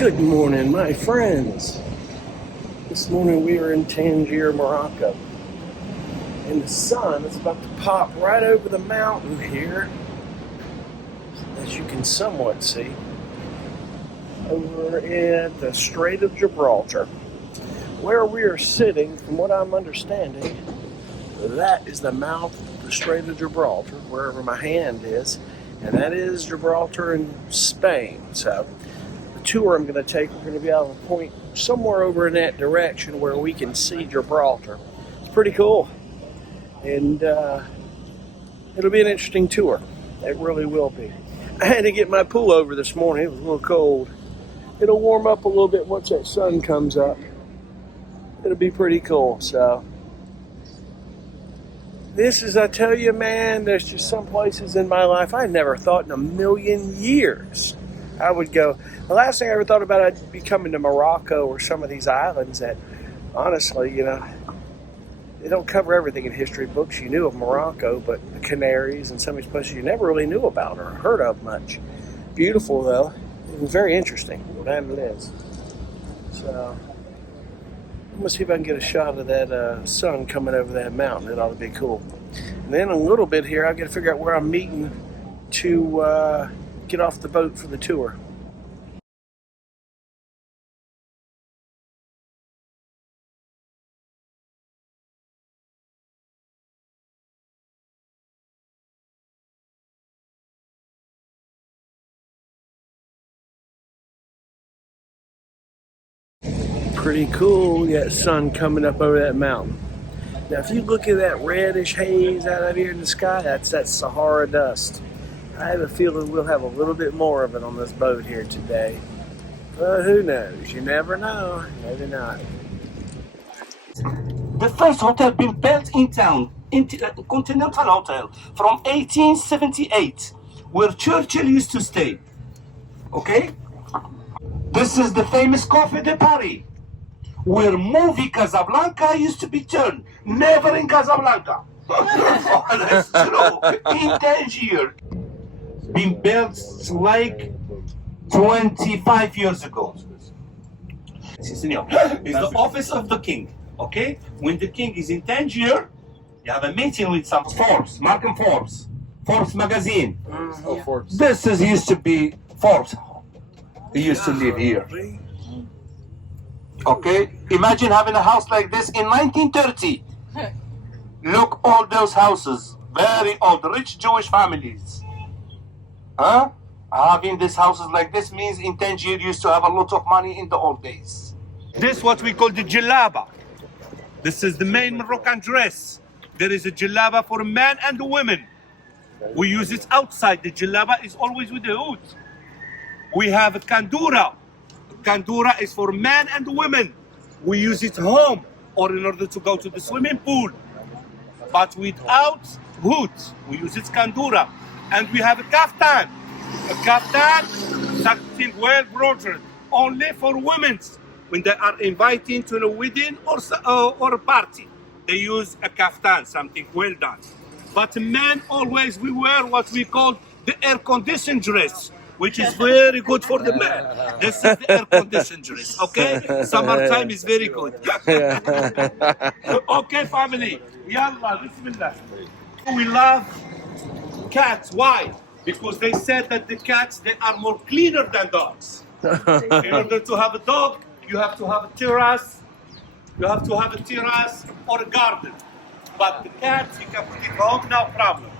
Good morning, my friends. This morning we are in Tangier, Morocco. And the sun is about to pop right over the mountain here, as you can somewhat see, over at the Strait of Gibraltar. Where we are sitting, from what I'm understanding, that is the mouth of the Strait of Gibraltar, wherever my hand is, and that is Gibraltar in Spain. So the tour I'm going to take, we're going to be able to point somewhere over in that direction where we can see Gibraltar. It's pretty cool, and it'll be an interesting tour. It really will be. I had to get my pullover this morning. It was a little cold. It'll warm up a little bit once that sun comes up. It'll be pretty cool. So this is, I tell you, man, there's just some places in my life I never thought in a million years I would go. The last thing I ever thought about, I'd be coming to Morocco or some of these islands that, honestly, you know, they don't cover everything in history books. You knew of Morocco, but the Canaries and some of these places you never really knew about or heard of much. Beautiful, though. It was very interesting. That it is. So I'm going to see if I can get a shot of that sun coming over that mountain. It ought to be cool. And then a little bit here, I've got to figure out where I'm meeting to get off the boat for the tour. Pretty cool. You got sun coming up over that mountain. Now, if you look at that reddish haze out of here in the sky, that's that Sahara dust. I have a feeling we'll have a little bit more of it on this boat here today. But who knows? You never know. Maybe not. The first hotel being built in town, Continental Hotel, from 1878, where Churchill used to stay. Okay? This is the famous Coffee de Paris, where movie Casablanca used to be turned. Never in Casablanca. Oh, that's true. In Tangier. Been built like 25 years ago. It's the office of the king. Okay? When the king is in Tangier, you have a meeting with some Forbes, Malcolm Forbes, Forbes magazine. Oh, Forbes. This is used to be Forbes. He used to live here. Okay? Imagine having a house like this in 1930. Look, all those houses, very old, rich Jewish families. Huh? Having these houses like this means in Tangier used to have a lot of money in the old days. This is what we call the jalaba. This is the main Moroccan dress. There is a jalaba for men and women. We use it outside. The jalaba is always with the hood. We have a kandura. Kandura is for men and women. We use it home or in order to go to the swimming pool. But without hood, we use it kandura. And we have a kaftan. A kaftan, something well broadened, only for women. When they are invited to a wedding or a party, they use a kaftan, something well done. But men always, we wear what we call the air-conditioned dress, which is very good for the men. This is the air-conditioned dress, okay? Summertime is very good. Okay, family. Yalla, bismillah. We love cats. Why? Because they said that the cats, they are more cleaner than dogs. In order to have a dog, you have to have a terrace. You have to have a terrace or a garden. But the cats, you can put it home, no problem.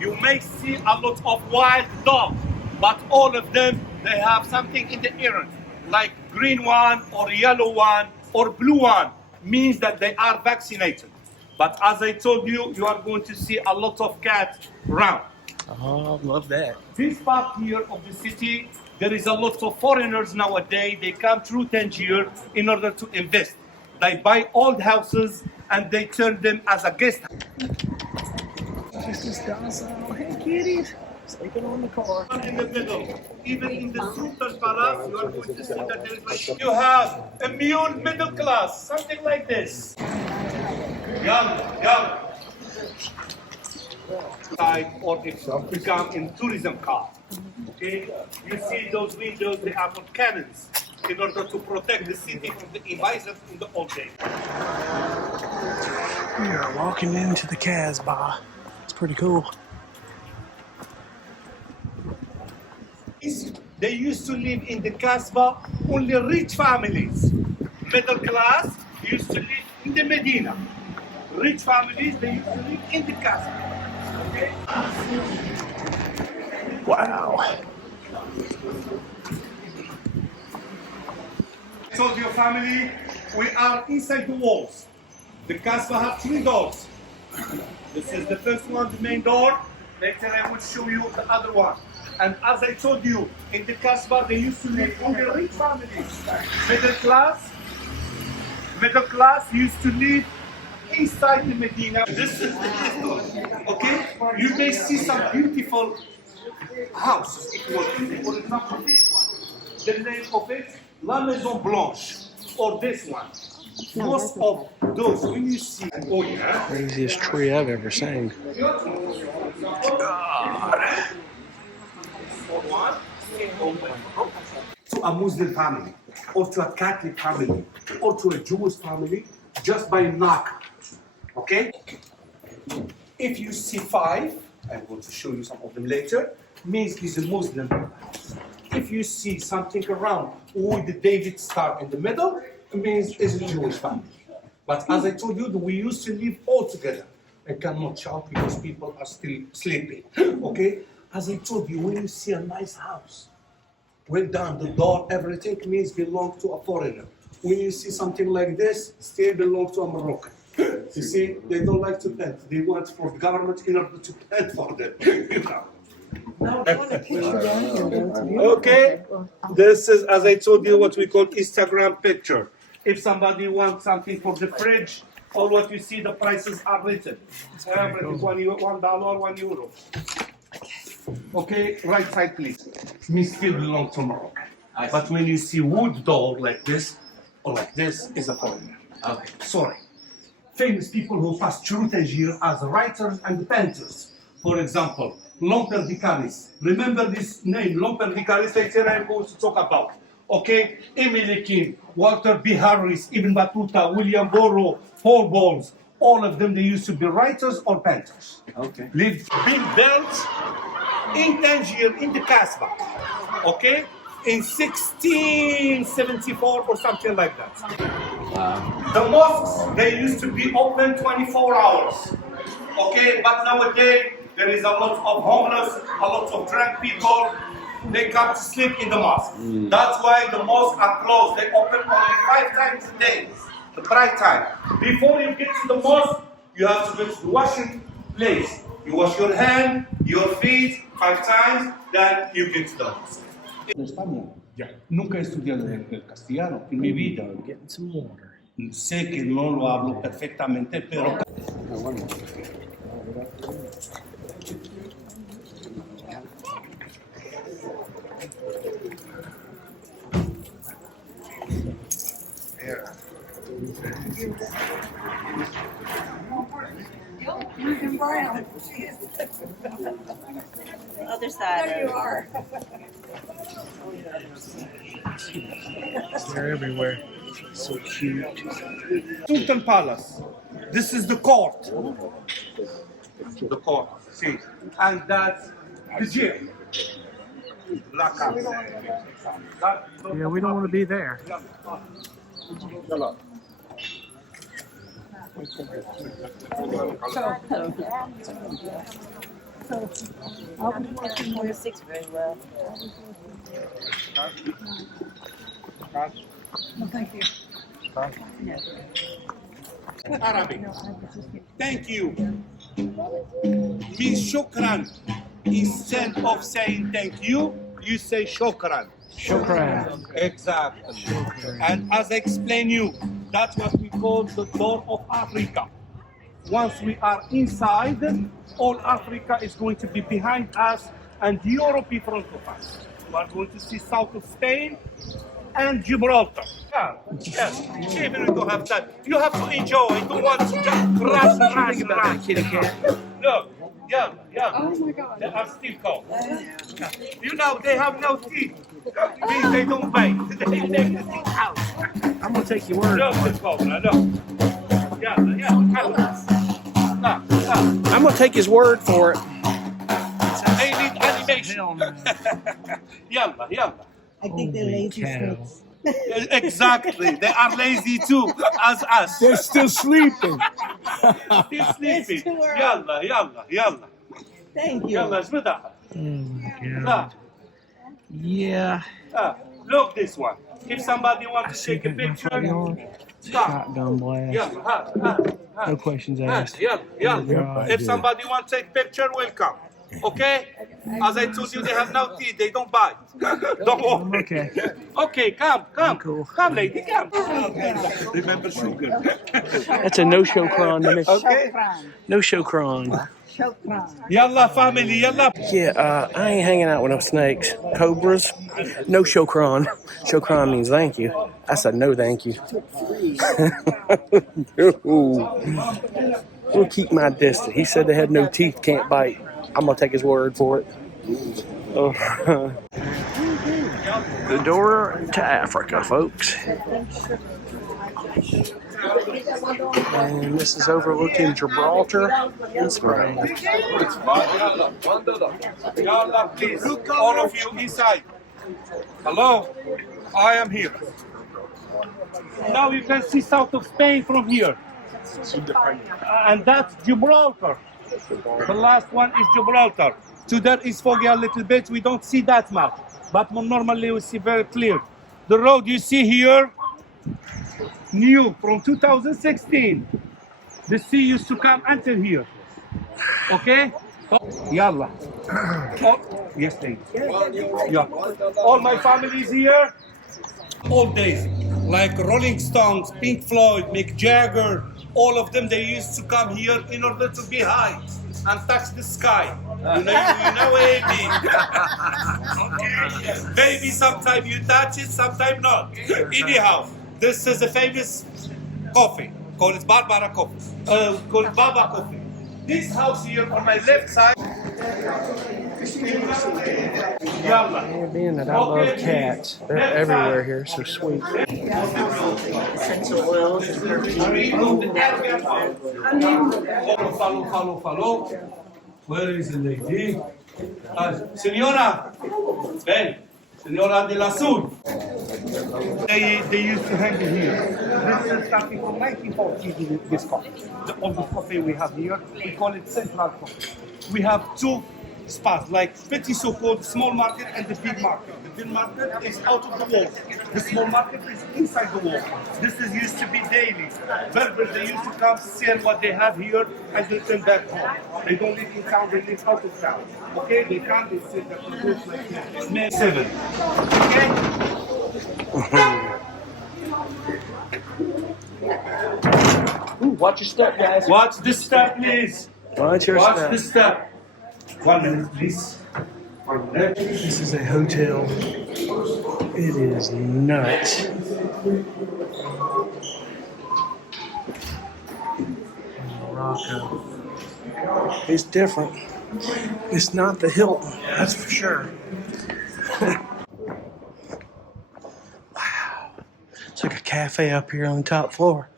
You may see a lot of wild dogs, but all of them, they have something in the ear, like green one or yellow one or blue one, means that they are vaccinated. But as I told you, you are going to see a lot of cats around. Oh, love that. This part here of the city, there is a lot of foreigners nowadays. They come through Tangier in order to invest. They buy old houses and they turn them as a guest. This is docile. Hey, kitty. Sleeping on the car. In the middle, even in the Sultan Palace, you are going to see that there is like you have a mule middle class, something like this. Young. Or it's become in tourism car. Okay, you see those windows, they are for cannons in order to protect the city from the invaders in the old days. We are walking into the Casbah. It's pretty cool. They used to live in the Casbah, only rich families. Middle class used to live in the Medina. Rich families, they used to live in the Casbah. Okay? Wow. I told your family, we are inside the walls. The Casbah have 3 doors. This is the first one, the main door. Later I will show you the other one. And as I told you, in the Casbah they used to live only rich families. Middle class used to live inside the Medina. This is the first door. Okay? You may see some beautiful houses. If you want to see, for example, this one. The name of it, La Maison Blanche, or this one. Most of those, when you see, oh yeah. Craziest tree I've ever seen. To a Muslim family, or to a Catholic family, or to a Jewish family, just by knock. Okay? If you see 5, I'm going to show you some of them later, means he's a Muslim house. If you see something around with the David star in the middle, it means it's a Jewish family. But as I told you, we used to live all together. I cannot shout because people are still sleeping. Okay? As I told you, when you see a nice house, well done, the door, everything means belong to a foreigner. When you see something like this, still belong to a Moroccan. You see, they don't like to paint. They want for the government in order to paint for them. Okay, this is, as I told you, what we call Instagram picture. If somebody wants something for the fridge, all what you see, the prices are written. Everything $1, €1. Okay, right side please. Me still belong to Morocco. But when you see wood door like this, or like this, is a foreigner. Okay. Sorry. Famous people who passed through Tangier as writers and painters. For example, Lomper Vicaris. Remember this name, Lomper Vicaris, later I'm going to talk about. Okay, Emily King, Walter B. Harris, Ibn Battuta, William Burroughs, Paul Bowles, all of them, they used to be writers or painters. Okay. Lived, being built in Tangier, in the Casbah. Okay? In 1674 or something like that. Wow. The mosques, they used to be open 24 hours. Okay, but nowadays, there is a lot of homeless, a lot of drunk people. They come to sleep in the mosque. That's why the mosques are closed. They open only 5 times a day, the bright time. Before you get to the mosque, you have to go to the washing place. You wash your hand, your feet 5 times, then you get to the mosque. En España. Nunca he estudiado el castellano en mi vida. Getting some water. Sé que no lo hablo perfectamente, pero... Other side. There you are. They're everywhere. So cute. Sultan Palace. This is the court. The court, see. And that's the jail. Yeah, we don't want to be there. I'll be working on the 6 very well. No, thank you. Arabic. Thank you. Means shukran. Instead of saying thank you, you say shukran. Shukran. Exactly. And as I explained you, that's what we call the door of Africa. Once we are inside, all Africa is going to be behind us and Europe in front of us. We are going to see south of Spain and Gibraltar. Yeah, yes. Even if you don't have time, you have to enjoy. You don't want to just rush. Look, Yeah, yeah. Oh my God. They are still cold. You know, they have no teeth. Means they don't bite. They take the teeth out. I'm gonna take your word Look, for the it. cobra, look. Yeah, yeah. Nah, nah. I'm gonna take his word for it. They need animation. Hell no. Yalla, yalla. I think they're Holy lazy cow. snakes. Exactly. They are lazy too, as us. They're still sleeping. Still sleeping. It's too early. Yalla, yalla, yalla. Thank you. Yalla, Shmida. Oh my Nah, god. Yeah. look this one. If somebody I wants to see take a that my front picture, yard. stop. Shotgun blast. Yalla, No questions asked. Yalla, yalla. God. If somebody wants to take picture, welcome. Okay? As I told you, they have no teeth. They don't bite. Don't worry. Okay. Okay, come. Cool. Come, lady, come. Remember sugar. That's a no-show cron to me. Okay. No-show cron. Yalla, family, yalla. Yeah, I ain't hanging out with no snakes. Cobras, no shokran. Shokran means thank you. I said no thank you. We'll keep my distance. He said they had no teeth, can't bite. I'm going to take his word for it. Oh. The door to Africa, folks. And this is overlooking Gibraltar and Spain. Yalla, please. All of you inside. Hello? I am here. Now you can see south of Spain from here. And that's Gibraltar. The last one is Gibraltar. So that is foggy a little bit. We don't see that much. But normally we see very clear. The road you see here, new from 2016. The sea used to come until here. Okay? Yalla. Oh, yes, lady. Yeah. All my family is here. Old days, like Rolling Stones, Pink Floyd, Mick Jagger, all of them, they used to come here in order to be high and touch the sky. You know, baby. Baby, sometimes you touch it, sometimes not. Anyhow, this is a famous coffee, called Barbara coffee, called Baba coffee. This house here on my left side. Yalla. And being that I love cats, they're everywhere here, so sweet. Essential oils and perfume. Follow. Where is the lady? Senora, Ben, Senora de la Sud. They used to hang it here. This is starting from 1940, this coffee. The oldest coffee we have here, we call it Central Coffee. We have two spots, like Petit so-called small market and the big market. The big market is out of the wall. The small market is inside the wall. This is used to be daily. Berbers, they used to come sell what they have here and they turn back home. They don't live in town, they live out of town. Okay, they come, they sell their produce like that. May 7. Okay? Ooh, watch your step, guys. Watch this step, please. Watch your Watch step. this step. 1 minute, please. 1 minute. This is a hotel. It is nuts. Morocco. It's different. It's not the Hilton, that's for sure. Wow. It's like a cafe up here on the top floor.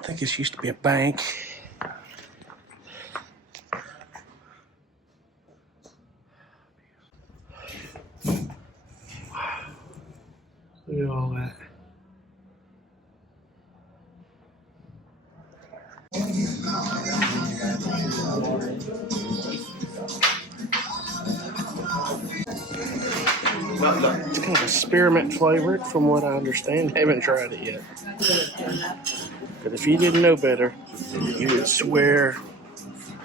I think this used to be a bank. Look at all that. It's kind of a spearmint flavored from what I understand. I haven't tried it yet. But if you didn't know better, you would swear.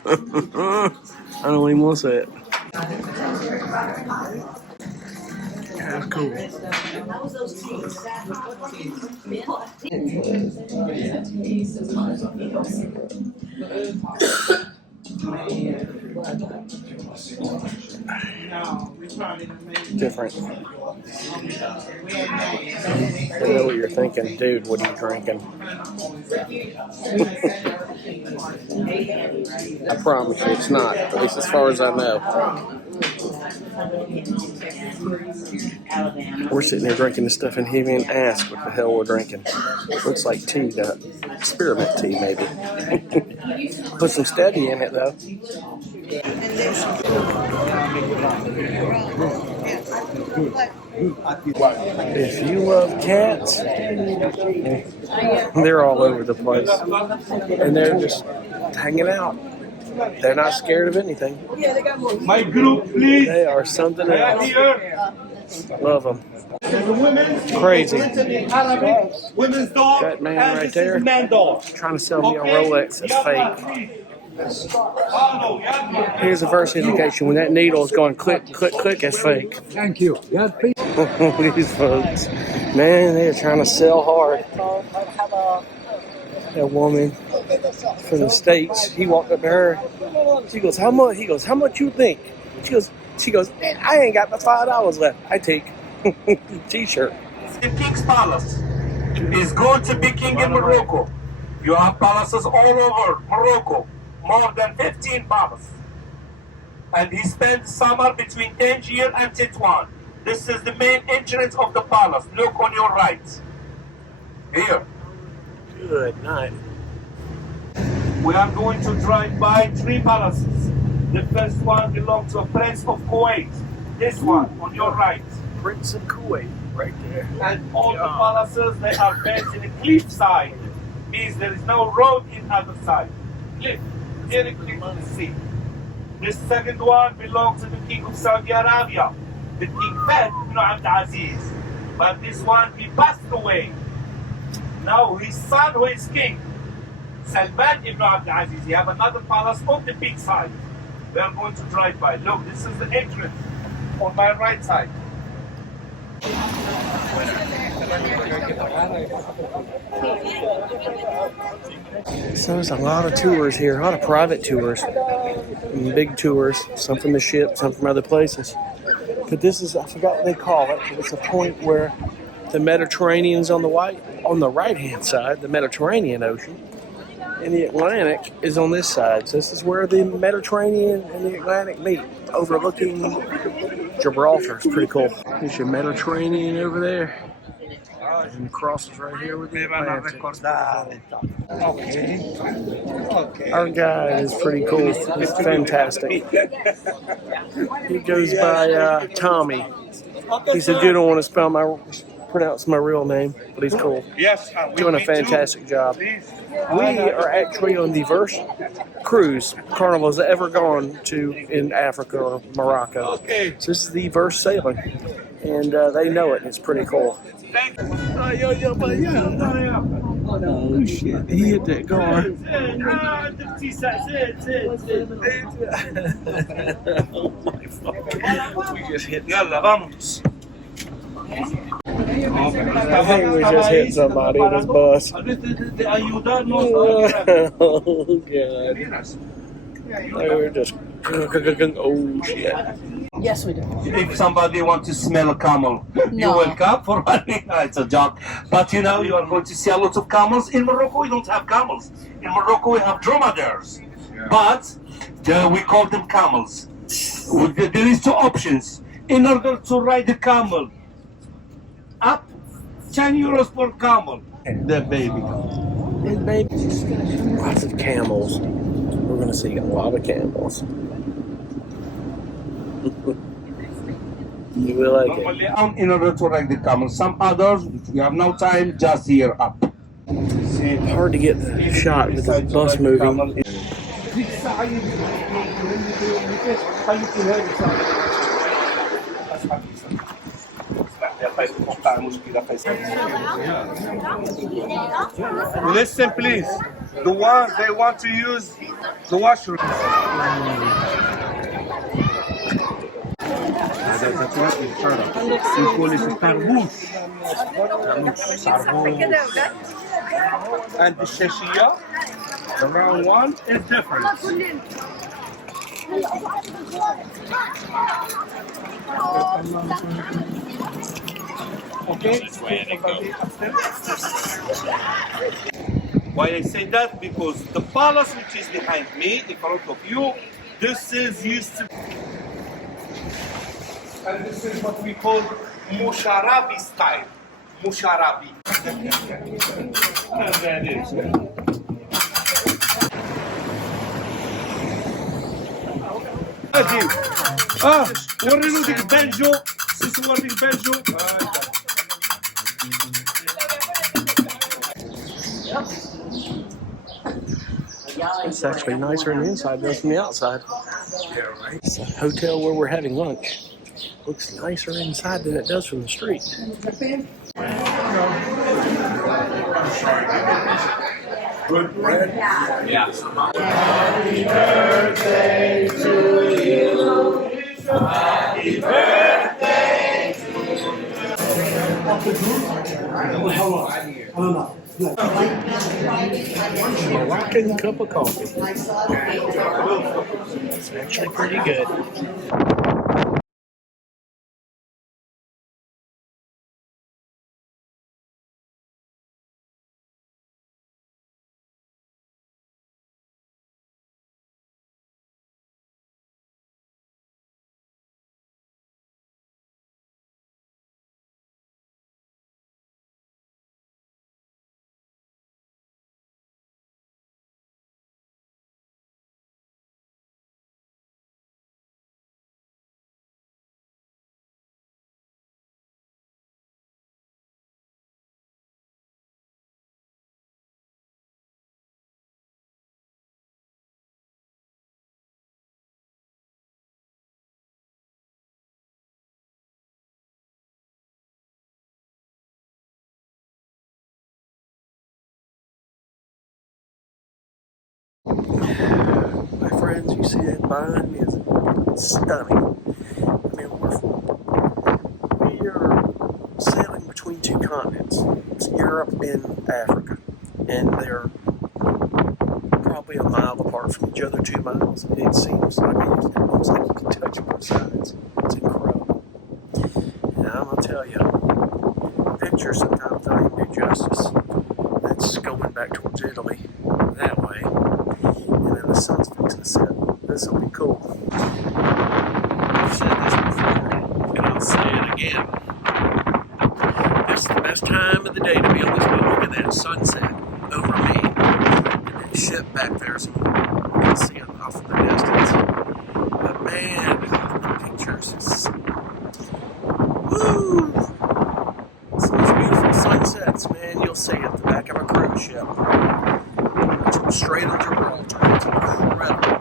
I don't even want to say it. That's cool. Different. I know what you're thinking. Dude, what are you drinking? I promise you it's not, at least as far as I know. We're sitting here drinking this stuff and he didn't even ask what the hell we're drinking. Looks like tea, spearmint tea maybe. Put some steady in it though. If you love cats, they're all over the place. And they're just hanging out. They're not scared of anything. My group, please. They are something else. Love them. Crazy. Women's dog. That man and right this there is man dog. trying to sell me a Rolex that's fake. Here's a first indication when that needle is going click, click, click, it's fake. Thank you. These folks, man, they're trying to sell hard. That woman from the States, he walked up to her. She goes, "How much?" He goes, "How much you think?" She goes, "Man, I ain't got but $5 left. I take T-shirt." The King's Palace is going to be king in Morocco. You have palaces all over Morocco, more than 15 palaces. And he spent summer between Tangier and Tétouan. This is the main entrance of the palace. Look on your right. Here. Good night. We are going to drive by 3 palaces. The first one belongs to a Prince of Kuwait. This one on your right. Prince of Kuwait, right there. And all the palaces, they are built in a cliff side. Means there is no road in other side. Cliff, directly to the sea. The second one belongs to the King of Saudi Arabia, the King Fahd ibn Abd Aziz. But this one, he passed away. Now his son, who is king, Salman ibn Abd Aziz, he have another palace on the big side. We are going to drive by. Look, this is the entrance on my right side. So there's a lot of tours here, a lot of private tours, and big tours, some from the ship, some from other places. But this is, I forgot what they call it, but it's a point where the Mediterranean's on the right-hand side, the Mediterranean Ocean, and the Atlantic is on this side. So this is where the Mediterranean and the Atlantic meet, overlooking Gibraltar. It's pretty cool. There's your Mediterranean over there, and the cross is right here with the Atlantic. Our guide is pretty cool. He's fantastic. He goes by Tommy. He said you don't want to pronounce my real name, but he's cool. Yes, doing a fantastic job. We are actually on the first cruise Carnival has ever gone to in Africa or Morocco. Okay. So this is the first sailing, and they know it. It's pretty cool. Oh shit! He hit that car. Oh my fuck! We just hit. Yalla, vamos. I think we just hit somebody in this bus. Oh god! They were just. Oh shit! Yes, we do. If somebody wants to smell a camel, you welcome for money. It's a joke. But you know, you are going to see a lot of camels. In Morocco, we don't have camels. In Morocco, we have dromedaries. But we call them camels. There is 2 options. In order to ride a camel, up 10 euros per camel. The baby. Lots of camels. We're going to see a lot of camels. You will like it. In order to ride the camel. Some others, if we have no time, just here up. Hard to get the shot with the bus moving. Listen, please. The ones they want to use the washroom. And the shashia, the round one, is different. Okay? Why I say that? Because the palace which is behind me, in front of you, this is used to, and this is what we call Musharabi style. Musharabi. And that is. وريني ديك البانجو سي صور ديك البانجو. It's actually nicer on the inside than from the outside. It's a hotel where we're having lunch. Looks nicer inside than it does from the street. Good bread? Yeah. Happy birthday to you. Happy birthday to you. Moroccan cup of coffee. It's actually pretty good. My friends, you see that behind me is stunning. I mean, we are sailing between two continents. It's Europe and Africa. And they're probably a mile apart from each other, 2 miles. It seems, I mean, it's almost like you can touch both sides. It's incredible. And I'm going to tell you, pictures sometimes don't even do justice. That's going back towards Italy that way. And then the sun's fixing to set. This will be cool. I've said this before, and I'll say it again. This is the best time of the day to be on this boat. Look at that sunset over me. And that ship back there, so you can see it off in the distance. But man, the pictures is... Woo! Some of these beautiful sunsets, man, you'll see at the back of a cruise ship. It's straight on Gibraltar. It's incredible.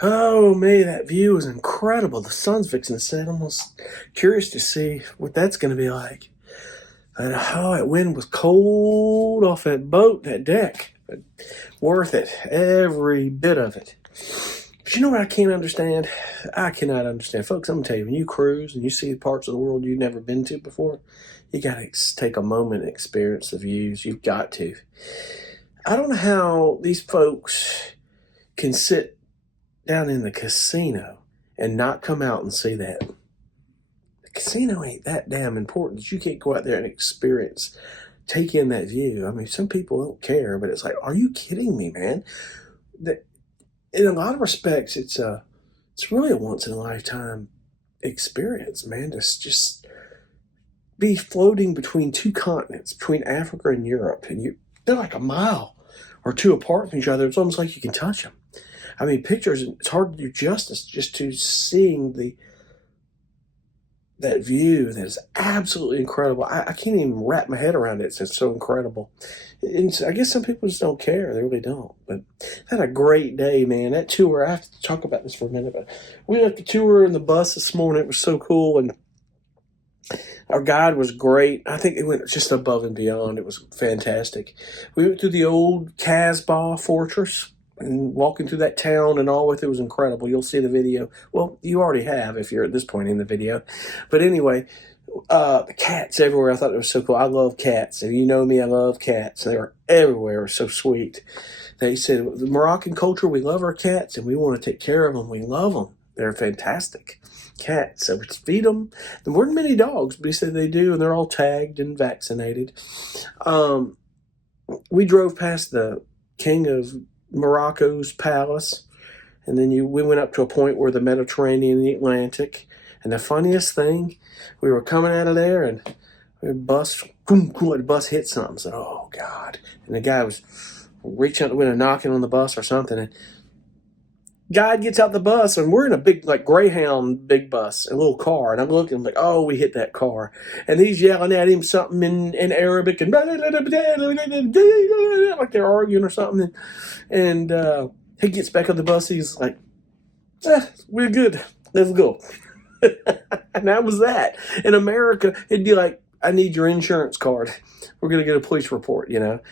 Oh, man, that view is incredible. The sun's fixing to set. I'm almost curious to see what that's going to be like. And that wind was cold off that boat, that deck. But worth it. Every bit of it. But you know what I can't understand? I cannot understand. Folks, I'm going to tell you, when you cruise and you see parts of the world you've never been to before, you got to take a moment and experience the views. You've got to. I don't know how these folks can sit down in the casino and not come out and see that. The casino ain't that damn important that you can't go out there and experience, take in that view. I mean, some people don't care, but it's like, are you kidding me, man? That, in a lot of respects, it's really a once in a lifetime experience, man. To just be floating between two continents, between Africa and Europe, and they're like a mile or two apart from each other. It's almost like you can touch them. I mean, pictures, it's hard to do justice just to seeing that view that is absolutely incredible. I can't even wrap my head around it. It's so incredible. And I guess some people just don't care. They really don't. But I had a great day, man. That tour, I have to talk about this for a minute, but we left the tour in the bus this morning. It was so cool, and our guide was great. I think it went just above and beyond. It was fantastic. We went through the old Casbah fortress, and walking through that town and all with it was incredible. You'll see the video. Well, you already have if you're at this point in the video. But anyway, The cats everywhere. I thought it was so cool. I love cats. If you know me, I love cats. They were everywhere. It was so sweet. They said, the Moroccan culture, we love our cats and we want to take care of them. We love them. They're fantastic cats. So we feed them. There weren't many dogs, but he said they do, and they're all tagged and vaccinated. We drove past the King of Morocco's palace, and then we went up to a point where the Mediterranean and the Atlantic. And the funniest thing, we were coming out of there, and the bus hit something. I said, "Oh God!" And the guy was reaching out the window, knocking on the bus or something. And guy gets out the bus, and we're in a big, like Greyhound big bus, a little car. And I'm looking, I'm like, "Oh, we hit that car!" And he's yelling at him something in Arabic and like they're arguing or something. And he gets back on the bus. He's like, "We're good. Let's go." And that was that. In America, it'd be like, "I need your insurance card. We're going to get a police report,"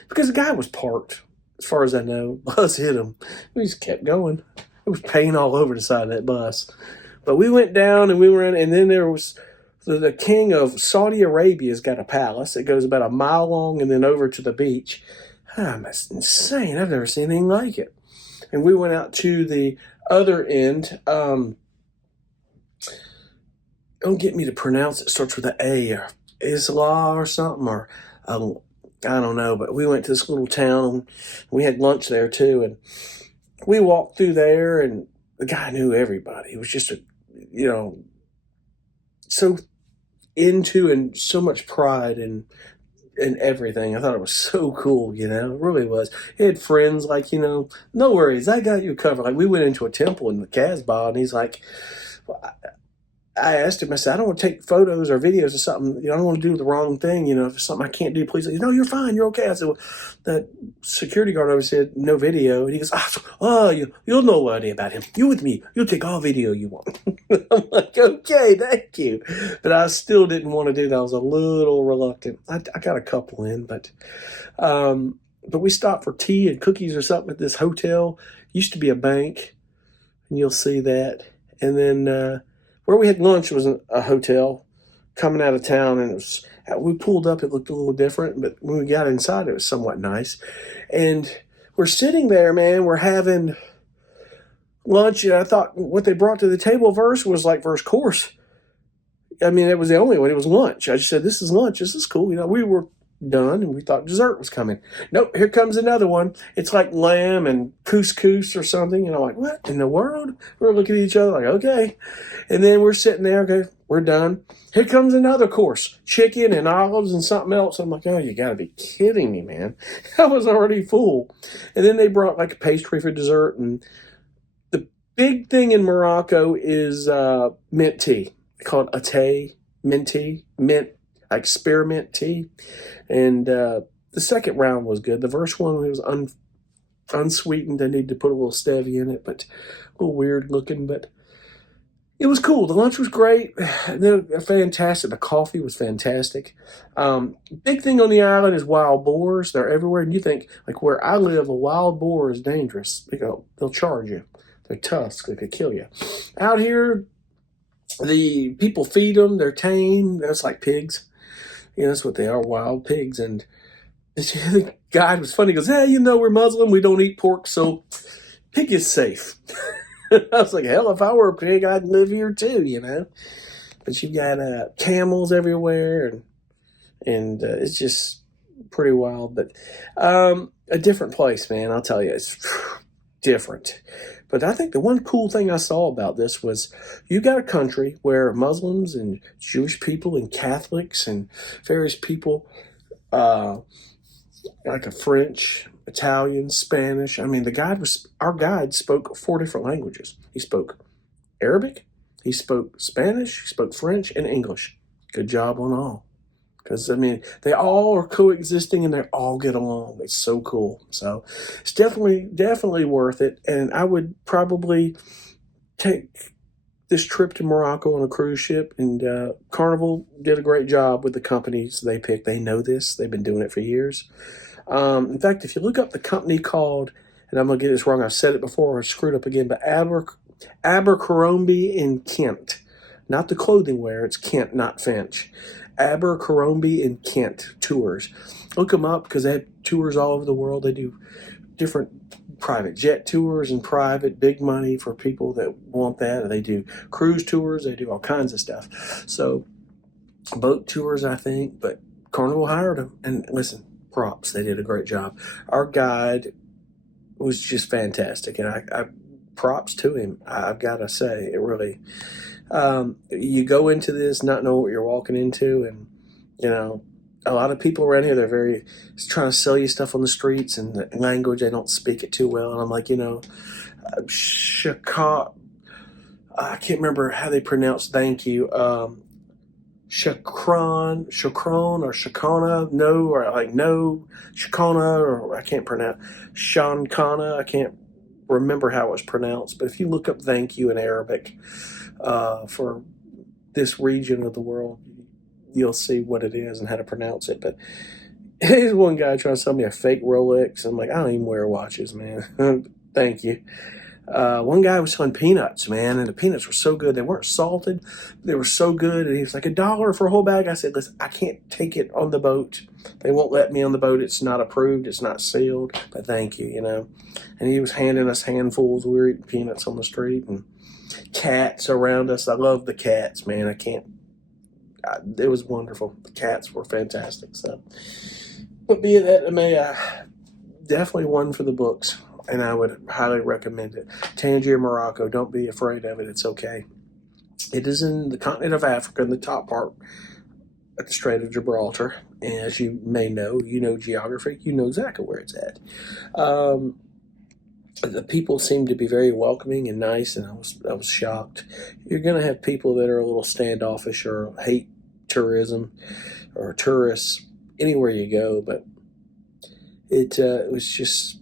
because the guy was parked, as far as I know. Bus hit him. We just kept going. It was paint all over the side of that bus. But we went down and we were in, and then there was the king of Saudi Arabia's got a palace. It goes about a mile long and then over to the beach. That's insane. I've never seen anything like it. And we went out to the other end. Don't get me to pronounce it. Starts with an A, or Isla or something, or I don't know. But we went to this little town. We had lunch there too, and we walked through there, and the guy knew everybody. He was just so into and so much pride in everything. I thought it was so cool, it really was. He had friends like, "No worries, I got you covered." Like we went into a temple in the Casbah, and he's like, I asked him, I said, "I don't want to take photos or videos or something. I don't want to do the wrong thing. If it's something I can't do, please." "No, you're fine. You're okay." I said, "Well," that security guard over said, "No video." And he goes, "You'll know what about him. You with me. You'll take all video you want." I'm like, "Okay, thank you." But I still didn't want to do that. I was a little reluctant. I got a couple in, but we stopped for tea and cookies or something at this hotel. Used to be a bank, and you'll see that. And then, where we had lunch was a hotel coming out of town, and we pulled up. It looked a little different, but when we got inside, it was somewhat nice. And we're sitting there, man. We're having lunch, and I thought what they brought to the table first was like first course. I mean, it was the only one. It was lunch. I just said, "This is lunch. This is cool." We were done, and we thought dessert was coming. Nope, here comes another one. It's like lamb and couscous or something. And I'm like, "What in the world?" We're looking at each other like, okay. And then we're sitting there, okay, we're done. Here comes another course, chicken and olives and something else. I'm like, "Oh, you got to be kidding me, man." I was already full. And then they brought like a pastry for dessert. And the big thing in Morocco is mint tea. They call it atay, mint tea, like spearmint tea. And the second round was good. The first one was unsweetened. I needed to put a little stevia in it, but a little weird looking, but it was cool. The lunch was great. They're fantastic. The coffee was fantastic. Big thing on the island is wild boars. They're everywhere. And you think, like where I live, a wild boar is dangerous. They'll charge you. Their tusks, they could kill you. Out here, the people feed them. They're tame. That's like pigs. That's what they are, wild pigs. And the guy was funny. He goes, "Hey, we're Muslim. We don't eat pork, so pig is safe." I was like, hell, if I were a pig, I'd live here too, But you got camels everywhere, and it's just pretty wild. But a different place, man. I'll tell you, it's different. But I think the one cool thing I saw about this was you got a country where Muslims and Jewish people and Catholics and various people, like a French, Italian, Spanish. I mean, our guide spoke 4 different languages. He spoke Arabic, he spoke Spanish, he spoke French, and English. Good job on all. Because, I mean, they all are coexisting and they all get along. It's so cool. So it's definitely worth it. And I would probably take this trip to Morocco on a cruise ship. And Carnival did a great job with the companies they picked. They know this. They've been doing it for years. In fact, if you look up the company called, and I'm going to get this wrong, I've said it before, I screwed up again, but Abercrombie and Kent. not the clothing wear. It's Kent, not Finch. Abercrombie and Kent Tours. Look them up because they have tours all over the world. They do different private jet tours and private big money for people that want that. They do cruise tours. They do all kinds of stuff. So boat tours, I think, but Carnival hired them. And listen, props. They did a great job. Our guide was just fantastic, and I props to him. I've got to say, it really. You go into this not knowing what you're walking into, and you know, a lot of people around here, they're very trying to sell you stuff on the streets, and the language, they don't speak it too well. And I'm like, I can't remember how they pronounce thank you. Shakron or Shakona, no, or like no, Shakona, or I can't pronounce Shankana. I can't remember how it was pronounced, but if you look up thank you in Arabic for this region of the world, you'll see what it is and how to pronounce it. But here's one guy trying to sell me a fake Rolex. I'm like, I don't even wear watches, man. Thank you. One guy was selling peanuts, man, and the peanuts were so good. They weren't salted. They were so good. And he was like, $1 for a whole bag. I said, listen, I can't take it on the boat. They won't let me on the boat. It's not approved. It's not sealed. But thank you, And he was handing us handfuls. We were eating peanuts on the street, and cats around us. I love the cats, man. It was wonderful. The cats were fantastic. So, but be that it may, definitely one for the books. And I would highly recommend it. Tangier, Morocco. Don't be afraid of it. It's okay. It is in the continent of Africa, in the top part at the Strait of Gibraltar. And as you may know, geography. You know exactly where it's at. The people seem to be very welcoming and nice, and I was shocked. You're going to have people that are a little standoffish or hate tourism or tourists anywhere you go, but it was just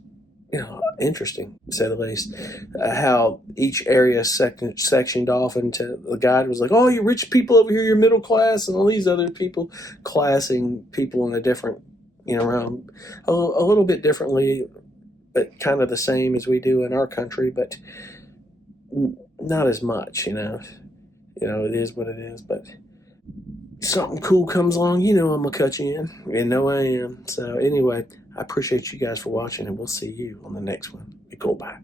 interesting, to say the least, how each area is sectioned off into. The guide was like, oh, you rich people over here, you're middle class, and all these other people, classing people in a different, around a little bit differently, but kind of the same as we do in our country, but not as much, it is what it is. But something cool comes along, I'm going to cut you in. You know I am. So anyway, I appreciate you guys for watching, and we'll see you on the next one. Be cool. Bye.